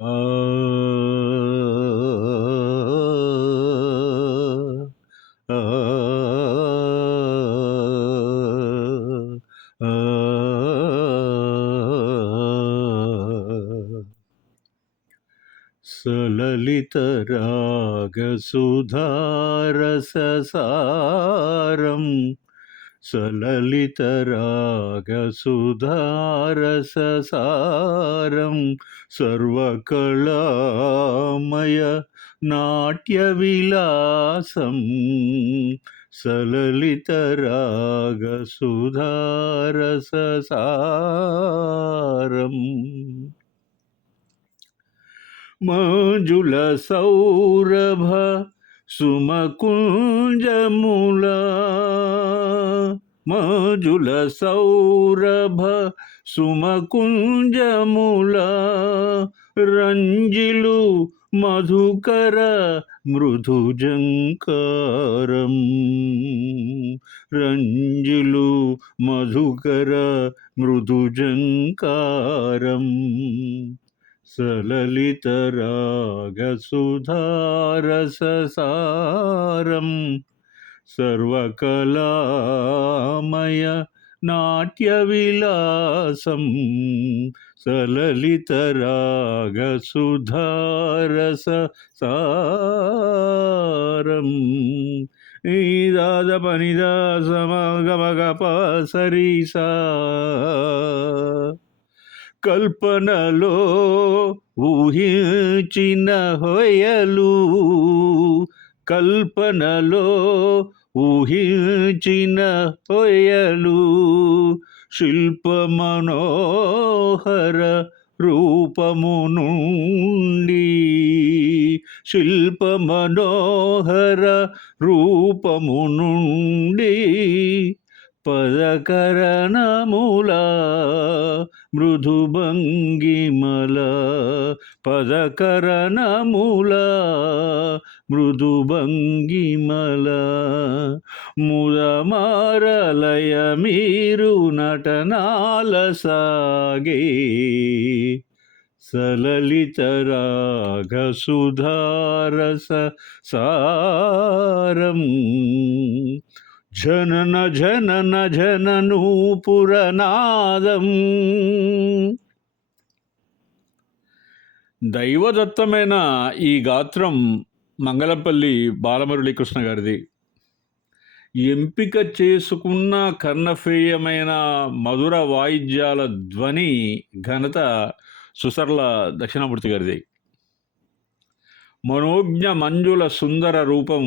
ఆ ఆ ఆ సలలితరాగసుధారససారం సలలితరాగసుధారససారం సర్వకళామయ నాట్యవిలాసం సలలితరాగసుధారససారం మంజుల సౌరభ సుమకుంజములా మంజుల సౌరభ సుమకుంజములా రంజిలు మధుకర మృదుజంకారం రంజిలు మధుకర మృదుజంకారం సలలితరాగసుధారససారం సర్వకళామయ నాట్యవిలాసం సలలితరాగసుధారససారం ఈదాద పనిదా సమగమగప సరీసా కల్పనలో ఊహించిన హొయలు కల్పనలో ఊహించిన హొయలు శిల్ప మనోహర రూపము నుండి శిల్ప మనోహర రూపము నుండి పదకరణముల మృదుభంగిమల పదకరణముల మృదుభంగిమల ముదమారలయ మీరు నటనాల సాగే సలలితరాగసుధారస సారం జనన జనన జననూపురనాదం దైవదత్తమైన ఈ గాత్రం మంగళంపల్లి బాలమురళీకృష్ణ గారిది. ఎంపిక చేసుకున్న కర్ణఫేయమైన మధుర వాయిద్యాల ధ్వని ఘనత సుసర్ల దక్షిణామూర్తి గారిది. మనోజ్ఞ మంజుల సుందర రూపం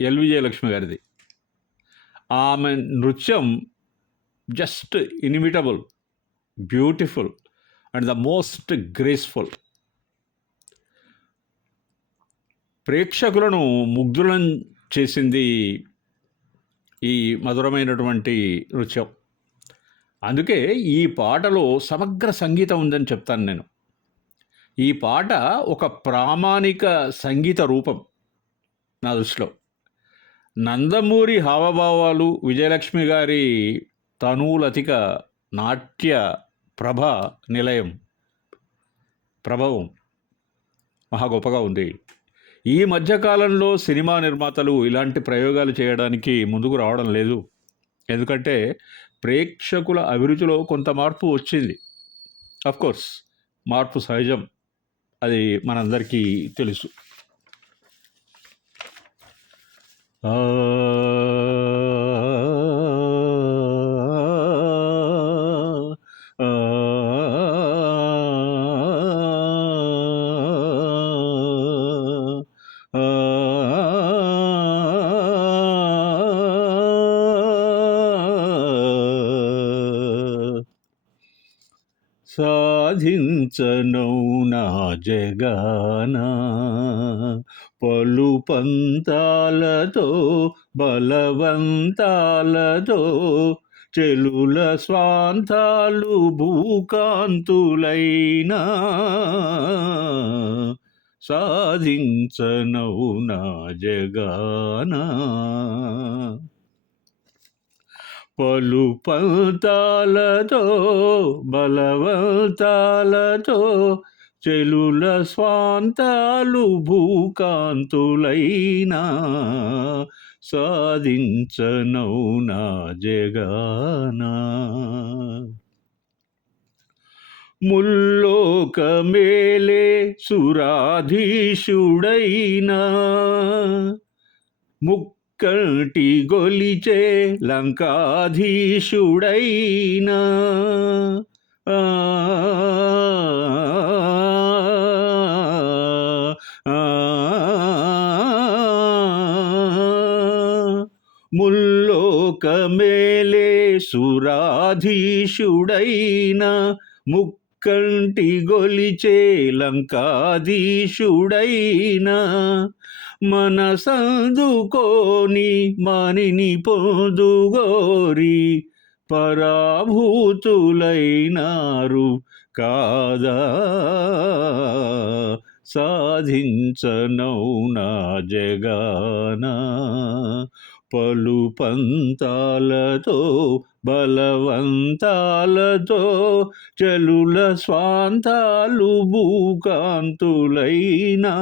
ఎల్ విజయలక్ష్మి గారిది. ఆమె నృత్యం just inevitable, beautiful and the most graceful. ప్రేక్షకులను ముగ్ధులను చేసింది ఈ మధురమైనటువంటి నృత్యం. అందుకే ఈ పాటలో సమగ్ర సంగీతం ఉందని చెప్తాను నేను. ఈ పాట ఒక ప్రామాణిక సంగీత రూపం నా దృష్టిలో. నందమూరి హావభావాలు, విజయలక్ష్మి గారి తనూలతిక నాట్య నిలయం ప్రభావం మహా గొప్పగా ఉంది. ఈ మధ్యకాలంలో సినిమా నిర్మాతలు ఇలాంటి ప్రయోగాలు చేయడానికి ముందుకు రావడం లేదు. ఎందుకంటే ప్రేక్షకుల అభిరుచిలో కొంత మార్పు వచ్చింది. అఫ్కోర్స్ మార్పు సహజం, అది మనందరికీ తెలుసు. సాధించను నా జగాన పలు పంతాలతో బలవంతాలతో చెలుల స్వాంతాలు భూకాంతులైనా సాధించను నా జగాన పలు పంతాలతో బలవంతాలతో చెలుల స్వాంతాలు భూకాంతులైనా సాధించనౌనా జగానా. ముల్లోకమేలే సురాధీశుడైనా ముక్కంటి గొలిచే లంకాధీశుడైనా ఆ, ఆ, ముల్లోకమేలే సురాధీశుడైనా ముక్కంటి గొలిచే లంకాధీశుడైనా మనసందుకోని మనిని పొందుగోరి పరాభూతులైనారు కాదా. సాధించనౌనా జగానా పలు పంతాలతో బలవంతాలతో చెలుల స్వాంతాలు భూకాంతులైనా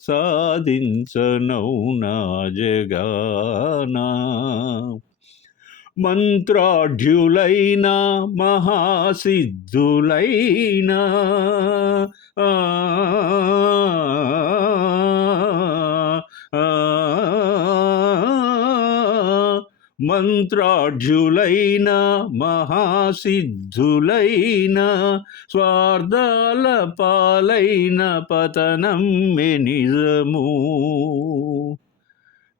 సాధించనౌనా జగానా. మంత్రాఢ్యులైనా మహాసిద్ధులైనా ఆ, ఆ, మంత్రాఢ్యులైన మహాసిద్ధులైన స్వార్థాల పాలైన పతనం నిజము.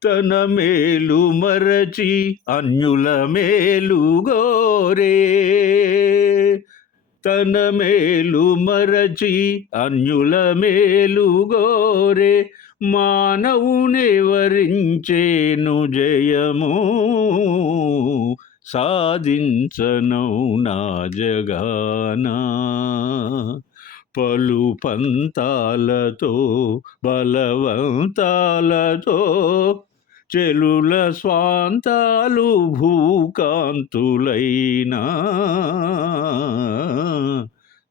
తన మేలు మరచి అన్యుల మేలు గోరే తన మేలు మరచి అన్యుల మేలు గోరే మానవుని వరించేను జయము. సాధించనౌనా జగానా పలు పంతాలతో బలవంతాలతో చెలుల స్వాంతాలు భూకాంతులైనా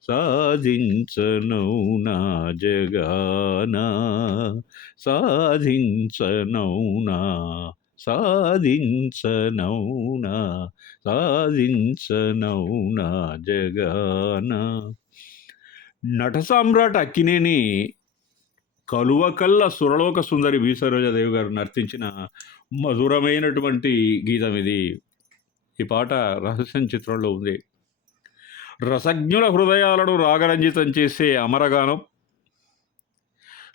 సాధించనౌనా జగానా. సాధించనౌనా సాధించనౌనా సాధించనౌనా జగానా. నట సామ్రాట్ అక్కినేని కలువకల్ల సురలోక సుందరి వి సరోజాదేవి గారు నర్తించిన మధురమైనటువంటి గీతం ఇది. ఈ పాట రహస్యం చిత్రంలో ఉంది. రసజ్ఞుల హృదయాలను రాగరంజితం చేసే అమరగానం,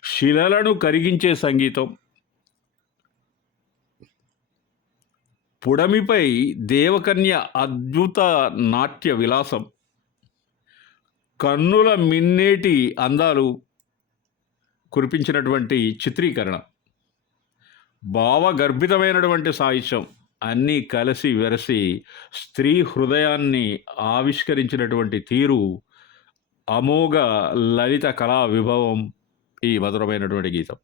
శిలలను కరిగించే సంగీతం, పుడమిపై దేవకన్య అద్భుత నాట్య విలాసం, కన్నుల మిన్నేటి అందాలు కురిపించినటువంటి చిత్రీకరణ, భావగర్భితమైనటువంటి సాహిత్యం అన్నీ కలిసి వెరసి స్త్రీ హృదయాన్ని ఆవిష్కరించినటువంటి తీరు, అమోఘ లలిత కళా విభవం ఈ మధురమైనటువంటి గీతం.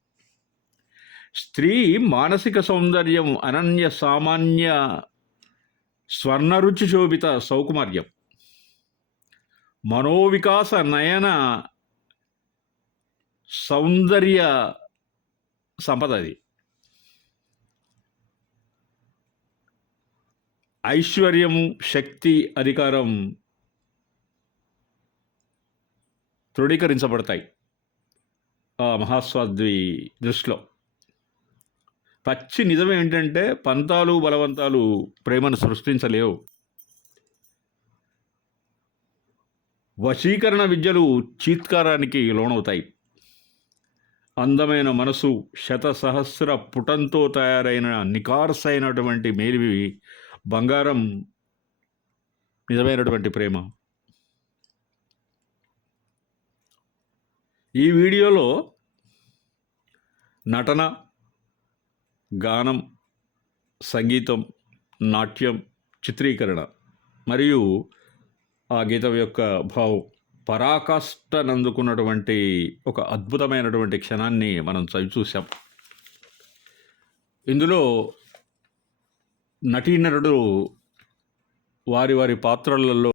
స్త్రీ మానసిక సౌందర్యం అనన్య సామాన్య స్వర్ణరుచి శోభిత సౌకుమార్యం, మనోవికాస నయన సౌందర్య సంపద అది. ఐశ్వర్యము, శక్తి, అధికారం తృణీకరించబడతాయి ఆ మహాస్వాద్వి దృష్టిలో. పచ్చి నిజం ఏంటంటే పంతాలు బలవంతాలు ప్రేమను సృష్టించలేవు. వశీకరణ విద్యలు చీత్కారానికి లోనవుతాయి. అందమైన మనసు, శతసహస్ర పుటంతో తయారైన నికార్సైనటువంటి మేలివి బంగారం నిజమైనటువంటి ప్రేమ. ఈ వీడియోలో నటన, గానం, సంగీతం, నాట్యం, చిత్రీకరణ మరియు ఆ గీతం యొక్క భావం పరాకాష్ఠనందుకున్నటువంటి ఒక అద్భుతమైనటువంటి క్షణాన్ని మనం చూసాం. ఇందులో నటీనటుడు వారి వారి పాత్రలలో